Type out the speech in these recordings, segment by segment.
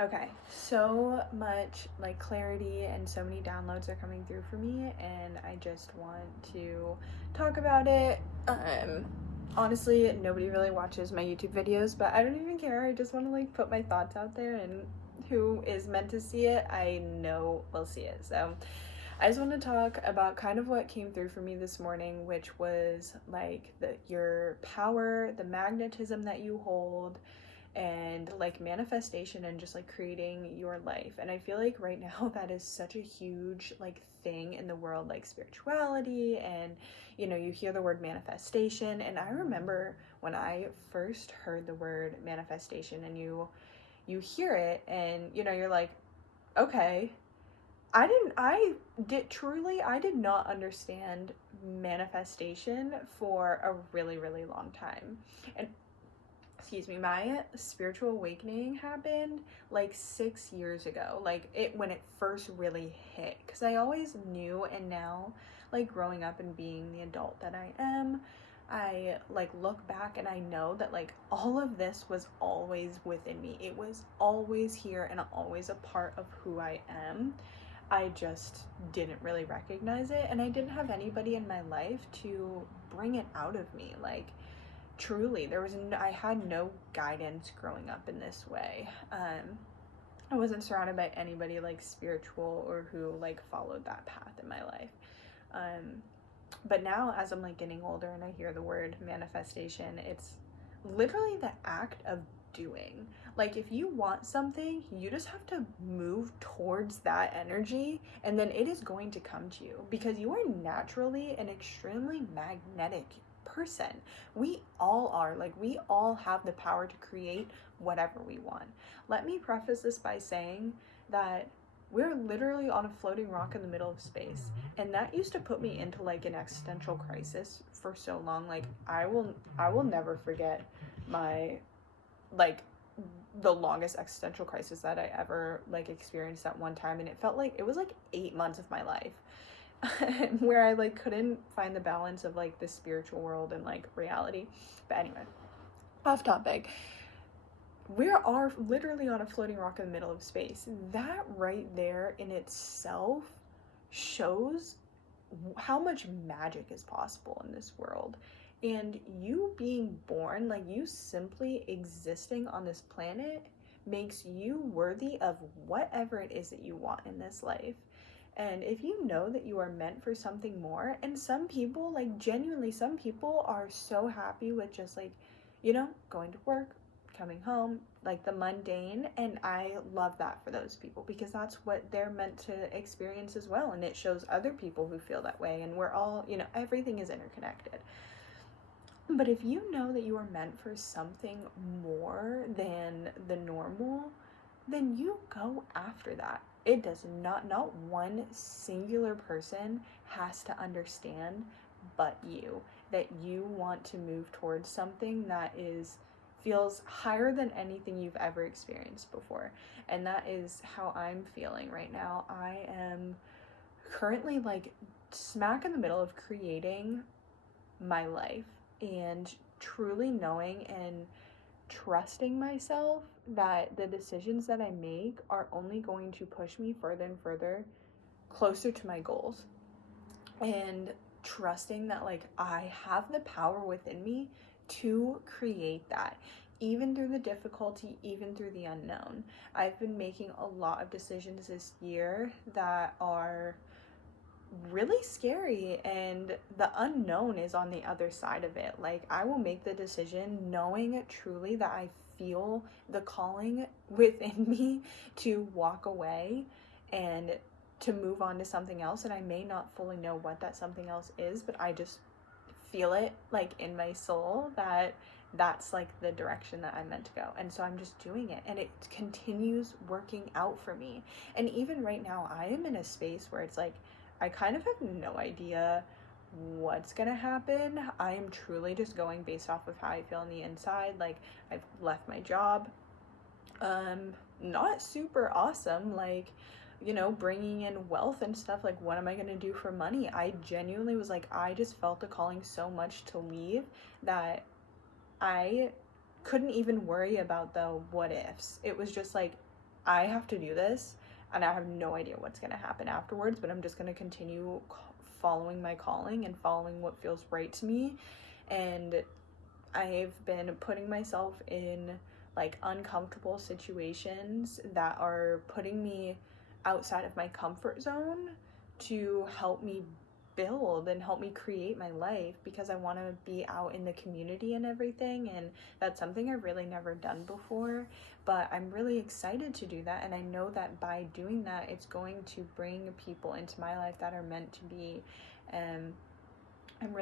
Okay, so much like clarity and so many downloads are coming through for me, and I just want to talk about it. Honestly, nobody really watches my YouTube videos, but I don't even care. I just want to like put my thoughts out there, and who is meant to see it, I know will see it. So I just want to talk about kind of what came through for me this morning, which was like your power, the magnetism that you hold, and like manifestation and just like creating your life. And I feel like right now that is such a huge like thing in the world, like spirituality, and you hear the word manifestation. And I remember when I first heard the word manifestation, and you hear it, and you're like, okay, I did not understand manifestation for a really, really long time. And excuse me, my spiritual awakening happened like 6 years ago, like when it first really hit, because I always knew. And now, like growing up and being the adult that I am, I like look back and I know that like all of this was always within me. It was always here and always a part of who I am. I just didn't really recognize it, and I didn't have anybody in my life to bring it out of me. Like truly, I had no guidance growing up in this way. I wasn't surrounded by anybody like spiritual or who like followed that path in my life. But now, as I'm like getting older and I hear the word manifestation, it's literally the act of doing. Like if you want something, you just have to move towards that energy, and then it is going to come to you, because you are naturally an extremely magnetic person. We all are. Like we all have the power to create whatever we want. Let me preface this by saying that we're literally on a floating rock in the middle of space, and that used to put me into like an existential crisis for so long. Like I will never forget my like the longest existential crisis that I ever like experienced at one time, and it felt like it was like 8 months of my life where I like couldn't find the balance of like the spiritual world and like reality. But anyway, off topic. We are literally on a floating rock in the middle of space. That right there in itself shows how much magic is possible in this world. And you being born, like you simply existing on this planet, makes you worthy of whatever it is that you want in this life. And if you know that you are meant for something more, and some people, like genuinely, some people are so happy with just like, going to work, coming home, like the mundane. And I love that for those people, because that's what they're meant to experience as well. And it shows other people who feel that way. And we're all, everything is interconnected. But if you know that you are meant for something more than the normal, then you go after that. It does not one singular person has to understand but you, that you want to move towards something that feels higher than anything you've ever experienced before. And that is how I'm feeling right now. I am currently like smack in the middle of creating my life, and truly knowing and trusting myself that the decisions that I make are only going to push me further and further closer to my goals. And trusting that like I have the power within me to create that, even through the difficulty, even through the unknown. I've been making a lot of decisions this year that are really scary, and the unknown is on the other side of it. Like I will make the decision knowing truly that I feel the calling within me to walk away and to move on to something else, and I may not fully know what that something else is, but I just feel it like in my soul that that's like the direction that I'm meant to go. And so I'm just doing it, and it continues working out for me. And even right now, I am in a space where it's like I kind of have no idea what's gonna happen. I am truly just going based off of how I feel on the inside. Like I've left my job, not super awesome, like bringing in wealth and stuff. Like what am I gonna do for money? I genuinely was like, I just felt the calling so much to leave that I couldn't even worry about the what ifs. It was just like I have to do this, and I have no idea what's going to happen afterwards, but I'm just going to continue following my calling and following what feels right to me. And I've been putting myself in like uncomfortable situations that are putting me outside of my comfort zone to help me build and help me create my life, because I want to be out in the community and everything, and that's something I've really never done before, but I'm really excited to do that. And I know that by doing that, it's going to bring people into my life that are meant to be. I'm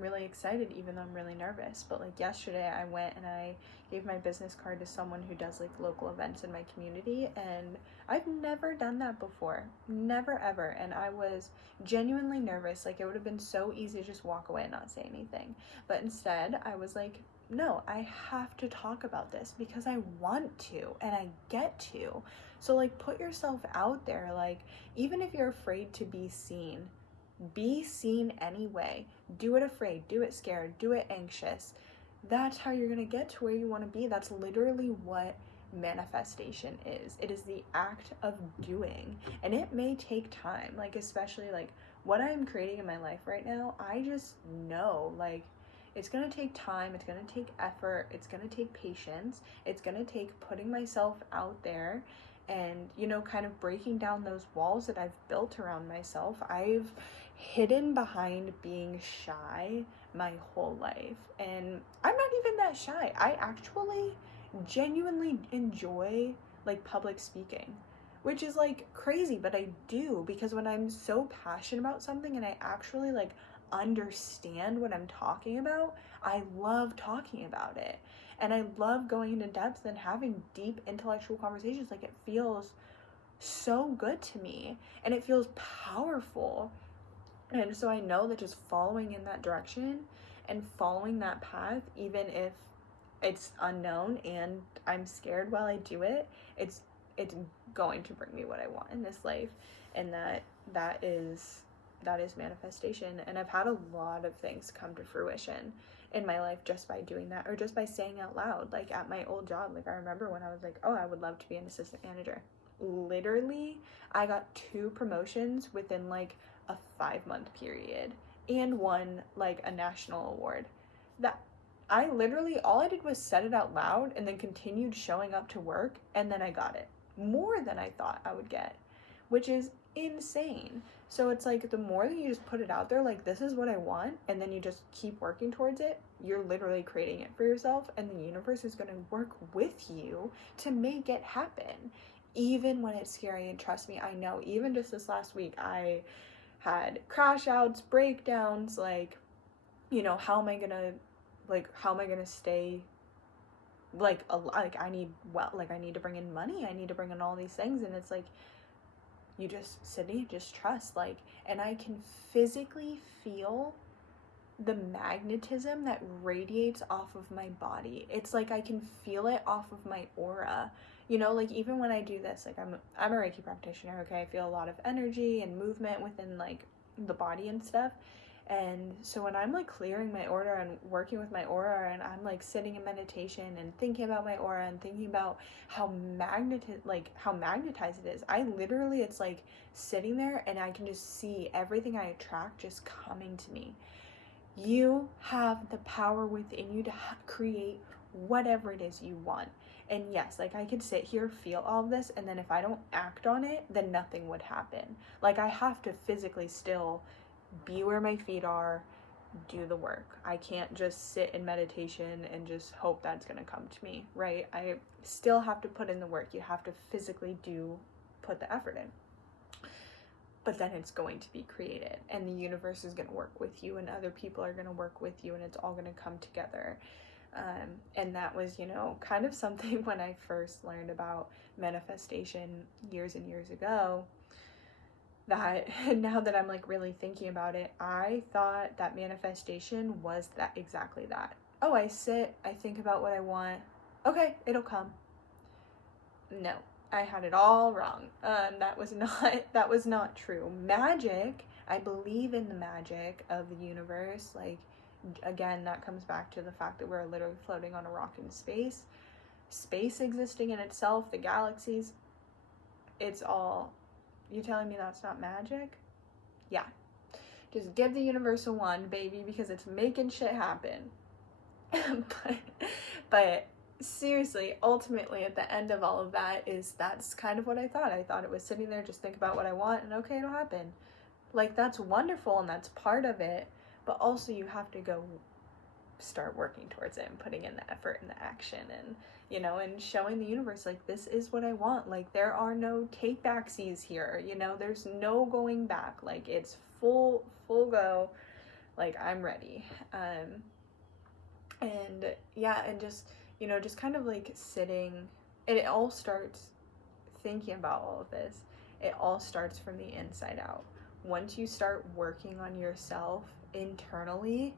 really excited, even though I'm really nervous. But like yesterday I went and I gave my business card to someone who does like local events in my community, and I've never done that before, never ever. And I was genuinely nervous. Like, it would have been so easy to just walk away and not say anything, but instead I was like, no, I have to talk about this because I want to and I get to. So like, put yourself out there. Like, even if you're afraid to be seen anyway. Do it afraid, do it scared, do it anxious. That's how you're gonna get to where you want to be. That's literally what manifestation is. It is the act of doing, and it may take time. Like, especially like what I'm creating in my life right now, I just know like it's gonna take time, it's gonna take effort, it's gonna take patience, it's gonna take putting myself out there and, you know, kind of breaking down those walls that I've built around myself. I've hidden behind being shy my whole life, and I'm not even that shy. I actually genuinely enjoy like public speaking, which is like crazy, but I do, because when I'm so passionate about something and I actually like understand what I'm talking about, I love talking about it. And I love going into depth and having deep intellectual conversations. Like, it feels so good to me and it feels powerful. And so I know that just following in that direction and following that path, even if it's unknown and I'm scared while I do it, it's going to bring me what I want in this life. And that is manifestation. And I've had a lot of things come to fruition in my life just by doing that, or just by saying out loud. Like, at my old job, like, I remember when I was like, oh, I would love to be an assistant manager. Literally, I got 2 promotions within like a 5-month period and won like a national award. That I literally, all I did was said it out loud and then continued showing up to work, and then I got it. More than I thought I would get, which is insane. So it's like, the more that you just put it out there, like, this is what I want, and then you just keep working towards it, you're literally creating it for yourself, and the universe is going to work with you to make it happen, even when it's scary. And trust me, I know, even just this last week, I had crash outs, breakdowns, like, you know, how am I gonna stay like I need to bring in money, I need to bring in all these things. And it's like, you just Sydney, just trust. Like, and I can physically feel the magnetism that radiates off of my body. It's like I can feel it off of my aura. You know, like, even when I do this, like, I'm a Reiki practitioner, okay? I feel a lot of energy and movement within like the body and stuff. And so when I'm like clearing my aura and working with my aura, and I'm like sitting in meditation and thinking about my aura and thinking about how magnetized it is, I literally, it's like sitting there and I can just see everything I attract just coming to me. You have the power within you to create whatever it is you want. And yes, like, I could sit here, feel all of this, and then if I don't act on it, then nothing would happen. Like, I have to physically still be where my feet are, do the work. I can't just sit in meditation and just hope that's going to come to me, right? I still have to put in the work. You have to physically put the effort in. But then it's going to be created, and the universe is going to work with you, and other people are going to work with you, and it's all going to come together. And that was, you know, kind of something when I first learned about manifestation years and years ago, that now that I'm like really thinking about it, I thought that manifestation was that, exactly that. Oh, I sit, I think about what I want, okay, it'll come. No, I had it all wrong. That was not true. Magic, I believe in the magic of the universe. Like, again, that comes back to the fact that we're literally floating on a rock in space existing in itself, the galaxies. it's all, you telling me that's not magic? Yeah. Just give the universe a wand, baby, because it's making shit happen. but seriously, ultimately, at the end of all of that, that's kind of what I thought. I thought it was sitting there, just think about what I want, and okay, it'll happen. Like, that's wonderful, and that's part of it, but also you have to go start working towards it and putting in the effort and the action, and and showing the universe, like, this is what I want. Like, there are no take backsies here, there's no going back. Like, it's full go. Like, I'm ready. And yeah, and just just kind of like sitting, and it all starts, thinking about all of this, it all starts from the inside out. Once you start working on yourself internally,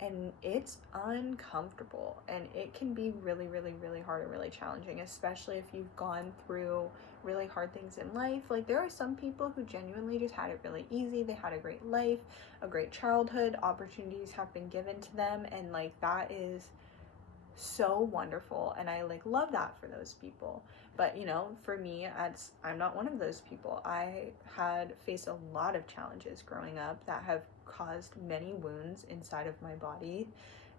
and it's uncomfortable, and it can be really, really, really hard and really challenging, especially if you've gone through really hard things in life. Like, there are some people who genuinely just had it really easy. They had a great life, a great childhood, opportunities have been given to them, and like, that is so wonderful, and I like love that for those people. But for me, I'm not one of those people. I had faced a lot of challenges growing up that have caused many wounds inside of my body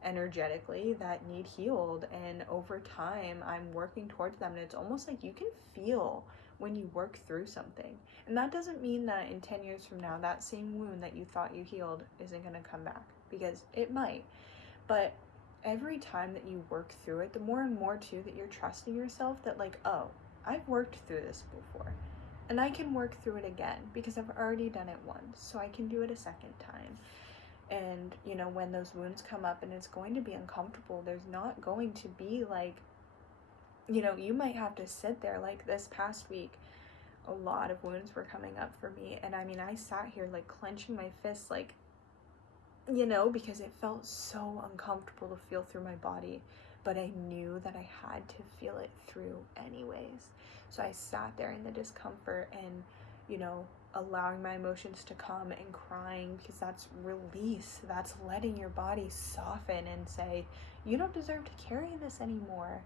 energetically that need healed, and over time I'm working towards them. And it's almost like you can feel when you work through something, and that doesn't mean that in 10 years from now that same wound that you thought you healed isn't going to come back, because it might. But every time that you work through it, the more and more too that you're trusting yourself, that like, oh, I've worked through this before, and I can work through it again because I've already done it once, so I can do it a second time. And when those wounds come up, and it's going to be uncomfortable, there's not going to be like, you might have to sit there. Like, this past week, a lot of wounds were coming up for me, and I mean, I sat here like clenching my fists, like, because it felt so uncomfortable to feel through my body, but I knew that I had to feel it through anyways. So I sat there in the discomfort and, allowing my emotions to come, and crying, because that's release. That's letting your body soften and say, you don't deserve to carry this anymore.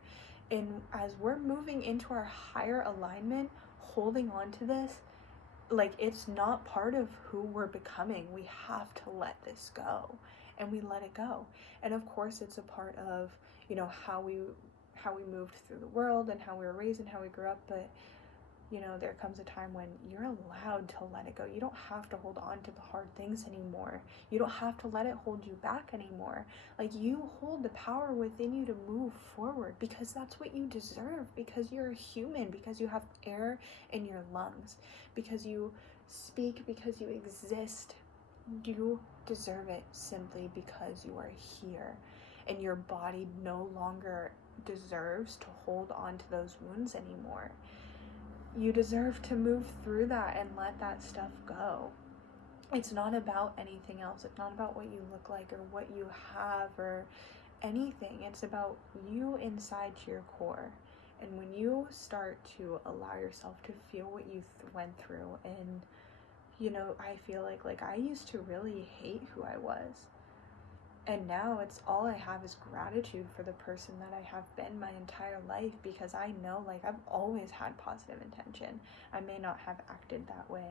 And as we're moving into our higher alignment, holding on to this, like, it's not part of who we're becoming. We have to let this go, and we let it go. And of course, it's a part of how we moved through the world, and how we were raised, and how we grew up. But there comes a time when you're allowed to let it go. You don't have to hold on to the hard things anymore. You don't have to let it hold you back anymore. Like, you hold the power within you to move forward, because that's what you deserve, because you're a human, because you have air in your lungs, because you speak, because you exist. You deserve it simply because you are here, and your body no longer deserves to hold on to those wounds anymore. You deserve to move through that and let that stuff go. It's not about anything else. It's not about what you look like or what you have or anything. It's about you inside your core. And when you start to allow yourself to feel what you went through, and I feel like I used to really hate who I was. And now it's all I have is gratitude for the person that I have been my entire life, because I know, like, I've always had positive intention. I may not have acted that way,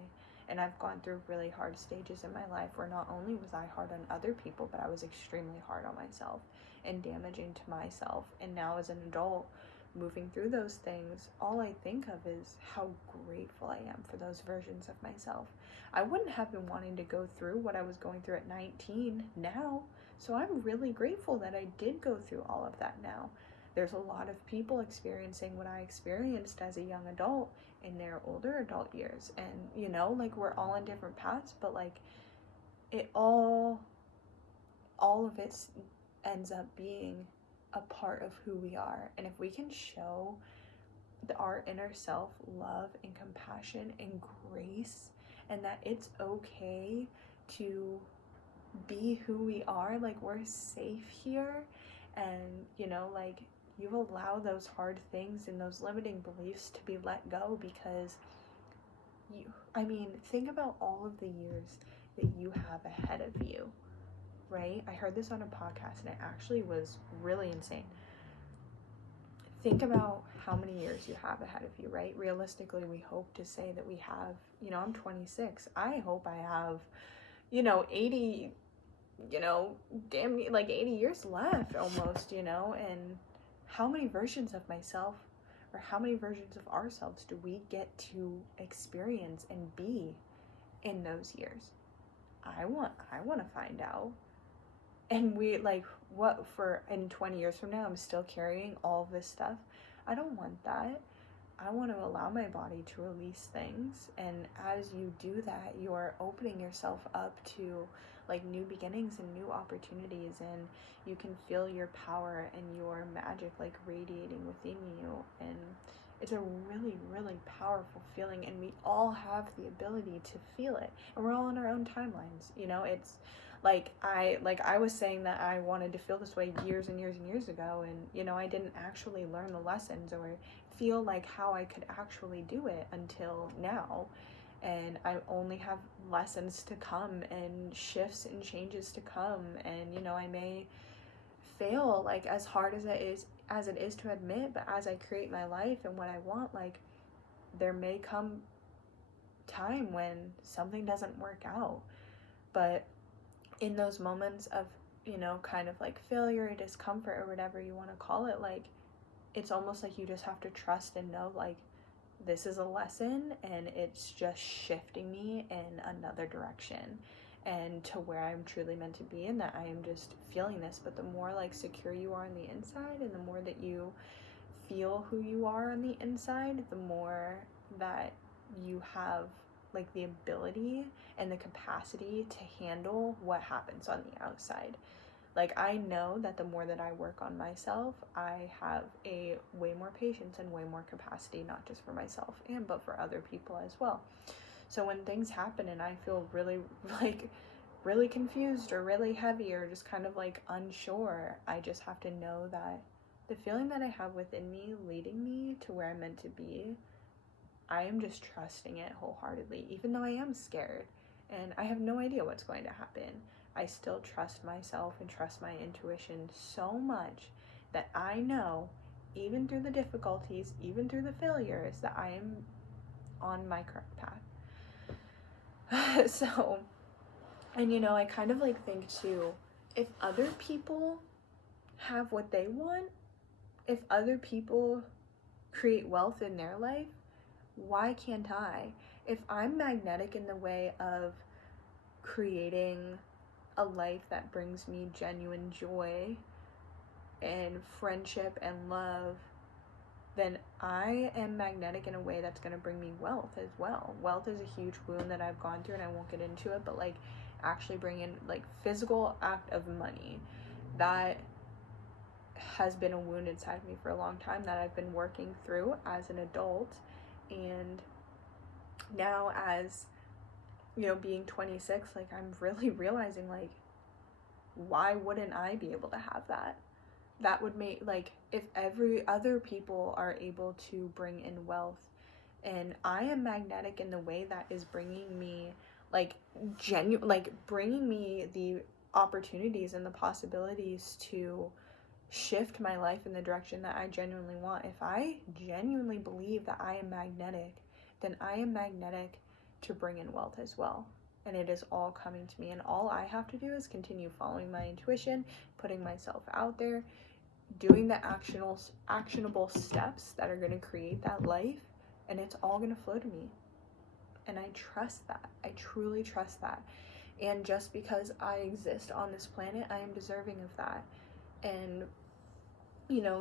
and I've gone through really hard stages in my life where not only was I hard on other people, but I was extremely hard on myself and damaging to myself. And now, as an adult, moving through those things, all I think of is how grateful I am for those versions of myself. I wouldn't have been wanting to go through what I was going through at 19 now. So I'm really grateful that I did go through all of that now. There's a lot of people experiencing what I experienced as a young adult in their older adult years. And, like, we're all on different paths, but like, it all of it ends up being a part of who we are. And if we can show our inner self love and compassion and grace, and that it's okay to be who we are, like, we're safe here, and like, you allow those hard things and those limiting beliefs to be let go, because think about all of the years that you have ahead of you, right? I heard this on a podcast, and it actually was really insane. think about how many years you have ahead of you, right? Realistically, we hope to say that we have, I'm 26. I hope I have, 80, damn, like 80 years left almost, and how many versions of myself or how many versions of ourselves do we get to experience and be in those years? I want to find out. And we, like, what, for in 20 years from now I'm still carrying all of this stuff? I don't want that. I want to allow my body to release things, and as you do that, you're opening yourself up to like new beginnings and new opportunities, and you can feel your power and your magic like radiating within you, and it's a really, really powerful feeling, and we all have the ability to feel it, and we're all on our own timelines. It's like I was saying that I wanted to feel this way years and years and years ago, and I didn't actually learn the lessons or feel like how I could actually do it until now. And I only have lessons to come and shifts and changes to come, and I may fail, like, as hard as it is to admit, but as I create my life and what I want, like, there may come time when something doesn't work out. But in those moments of kind of like failure or discomfort or whatever you want to call it, like, it's almost like you just have to trust and know, like, this is a lesson and it's just shifting me in another direction and to where I'm truly meant to be, and that I am just feeling this. But the more like secure you are on the inside, and the more that you feel who you are on the inside, the more that you have like the ability and the capacity to handle what happens on the outside. Like, I know that the more that I work on myself, I have a way more patience and way more capacity, not just for myself but for other people as well. So when things happen and I feel really, like, really confused or really heavy or just kind of like unsure, I just have to know that the feeling that I have within me leading me to where I'm meant to be, I am just trusting it wholeheartedly, even though I am scared and I have no idea what's going to happen. I still trust myself and trust my intuition so much that I know, even through the difficulties, even through the failures, that I am on my correct path. So, and I kind of like think too, if other people have what they want, if other people create wealth in their life, why can't I? If I'm magnetic in the way of creating a life that brings me genuine joy and friendship and love, then I am magnetic in a way that's going to bring me wealth as well. Wealth is a huge wound that I've gone through, and I won't get into it, but like actually bring in like physical act of money, that has been a wound inside of me for a long time that I've been working through as an adult. And now, as being 26, like, I'm really realizing, like, why wouldn't I be able to have that? That would make, like, if every other people are able to bring in wealth, and I am magnetic in the way that is bringing me, like, bringing me the opportunities and the possibilities to shift my life in the direction that I genuinely want. If I genuinely believe that I am magnetic, then I am magnetic to bring in wealth as well. And it is all coming to me, and all I have to do is continue following my intuition, putting myself out there, doing the actionable steps that are going to create that life, and it's all going to flow to me. And I trust that. I truly trust that. And just because I exist on this planet, I am deserving of that. And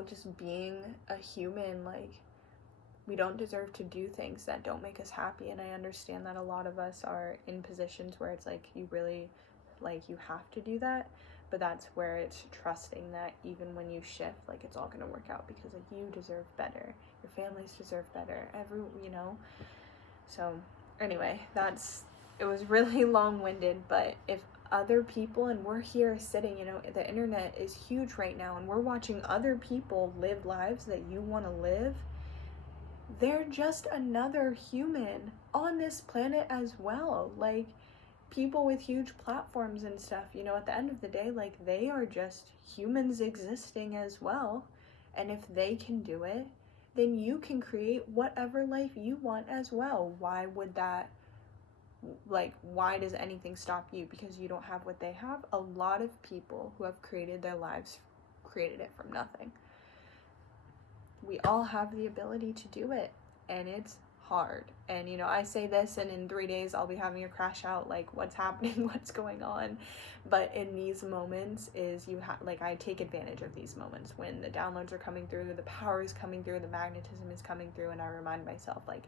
just being a human, like, we don't deserve to do things that don't make us happy. And I understand that a lot of us are in positions where it's like you really, like, you have to do that, but that's where it's trusting that even when you shift, like, it's all going to work out, because like, you deserve better, your families deserve better, so anyway, it was really long-winded. But if other people, and we're here sitting, the internet is huge right now, and we're watching other people live lives that you want to live, they're just another human on this planet as well. Like, people with huge platforms and stuff, at the end of the day, like, they are just humans existing as well. And if they can do it, then you can create whatever life you want as well. Why would that, like, why does anything stop you because you don't have what they have? A lot of people who have created their lives created it from nothing. We all have the ability to do it, and it's hard. And you know, I say this and in 3 days I'll be having a crash out, like, what's happening, what's going on. But in these moments is like, I take advantage of these moments when the downloads are coming through, the power is coming through, the magnetism is coming through, and I remind myself, like,